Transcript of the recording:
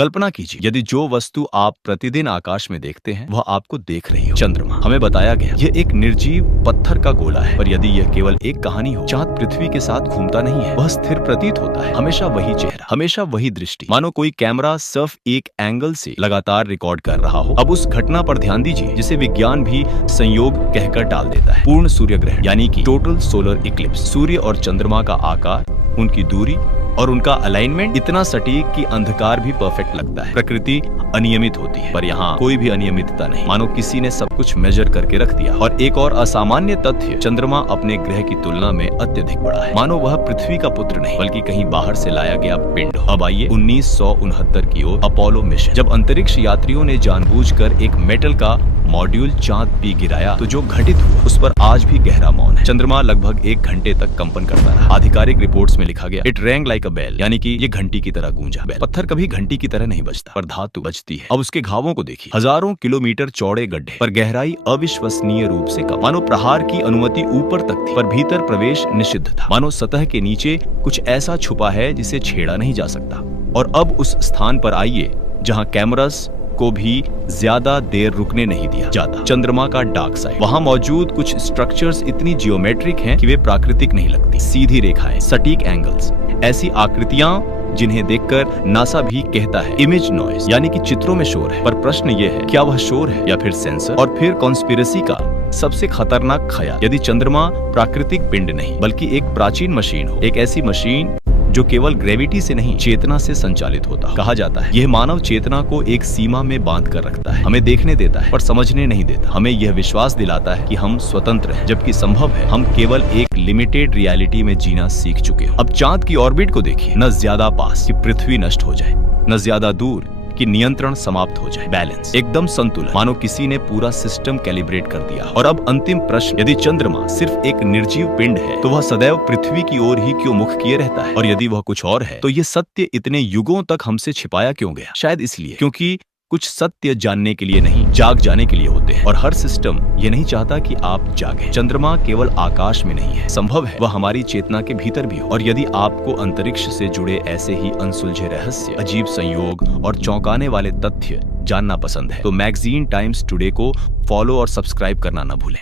कल्पना कीजिए यदि जो वस्तु आप प्रतिदिन आकाश में देखते हैं वह आपको देख रही हो। चंद्रमा। हमें बताया गया यह एक निर्जीव पत्थर का गोला है, पर यदि यह केवल एक कहानी हो, चांद पृथ्वी के साथ घूमता नहीं है, वह स्थिर प्रतीत होता है। हमेशा वही चेहरा, हमेशा वही दृष्टि, मानो कोई कैमरा सिर्फ एक एंगल से लगातार रिकॉर्ड कर रहा हो। अब उस घटना पर ध्यान दीजिए जिसे विज्ञान भी संयोग कहकर टाल देता है। पूर्ण सूर्य ग्रहण यानी कि टोटल सोलर इक्लिप्स। सूर्य और चंद्रमा का आकार, उनकी दूरी और उनका अलाइनमेंट इतना सटीक कि अंधकार भी परफेक्ट लगता है। प्रकृति अनियमित होती है, पर यहाँ कोई भी अनियमितता नहीं, मानो किसी ने सब कुछ मेजर करके रख दिया। और एक और असामान्य तथ्य, चंद्रमा अपने ग्रह की तुलना में अत्यधिक बड़ा है, मानो वह पृथ्वी का पुत्र नहीं बल्कि कहीं बाहर से लाया गया पिंड। अब आइए 1969 की ओर, अपोलो मिशन। जब अंतरिक्ष यात्रियों ने जानबूझकर एक मेटल का मॉड्यूल चांद पे गिराया तो जो घटित हुआ उस पर आज भी गहरा मौन है। चंद्रमा लगभग 1 घंटे तक कंपन करता रहा। आधिकारिक रिपोर्ट्स में लिखा गया, it rang like a bell, यानी कि ये घंटी की तरह गूंजा। पत्थर कभी घंटी की तरह नहीं बजता, पर धातु बजती है। अब उसके घावों को देखिए, हजारों किलोमीटर चौड़े गड्ढे, पर गहराई अविश्वसनीय रूप से कम। मानो प्रहार की अनुमति ऊपर तक थी, पर भीतर प्रवेश निषिद्ध था। मानो सतह के नीचे कुछ ऐसा छुपा है जिसे छेड़ा नहीं जा सकता। और अब उस स्थान पर आइए जहाँ कैमरास को भी ज्यादा देर रुकने नहीं दिया जाता। चंद्रमा का डार्क साइड। वहाँ मौजूद कुछ स्ट्रक्चर्स इतनी जियोमेट्रिक हैं कि वे प्राकृतिक नहीं लगती। सीधी रेखाएं, सटीक एंगल्स, ऐसी आकृतियां जिन्हें देखकर नासा भी कहता है इमेज नॉइज, यानी कि चित्रों में शोर है। पर प्रश्न ये है, क्या वह शोर है या फिर सेंसर? और फिर कॉन्स्पिरेसी का सबसे खतरनाक ख्याल, यदि चंद्रमा प्राकृतिक पिंड नहीं बल्कि एक प्राचीन मशीन हो, एक ऐसी मशीन जो केवल ग्रेविटी से नहीं चेतना से संचालित होता। कहा जाता है यह मानव चेतना को एक सीमा में बांध कर रखता है, हमें देखने देता है पर समझने नहीं देता। हमें यह विश्वास दिलाता है कि हम स्वतंत्र हैं, जबकि संभव है हम केवल एक लिमिटेड रियलिटी में जीना सीख चुके हो। अब चांद की ऑर्बिट को देखिए, न ज्यादा पास कि पृथ्वी नष्ट हो जाए, न ज्यादा दूर कि नियंत्रण समाप्त हो जाए। बैलेंस, एकदम संतुलन, मानो किसी ने पूरा सिस्टम कैलिब्रेट कर दिया। और अब अंतिम प्रश्न, यदि चंद्रमा सिर्फ एक निर्जीव पिंड है तो वह सदैव पृथ्वी की ओर ही क्यों मुख किए रहता है? और यदि वह कुछ और है तो ये सत्य इतने युगों तक हमसे छिपाया क्यों गया? शायद इसलिए क्योंकि कुछ सत्य जानने के लिए नहीं, जाग जाने के लिए होते हैं। और हर सिस्टम ये नहीं चाहता कि आप जागें। चंद्रमा केवल आकाश में नहीं है, संभव है वह हमारी चेतना के भीतर भी हो। और यदि आपको अंतरिक्ष से जुड़े ऐसे ही अनसुलझे रहस्य, अजीब संयोग और चौंकाने वाले तथ्य जानना पसंद है तो मैगजीन टाइम्स टुडे को फॉलो और सब्सक्राइब करना न भूलें।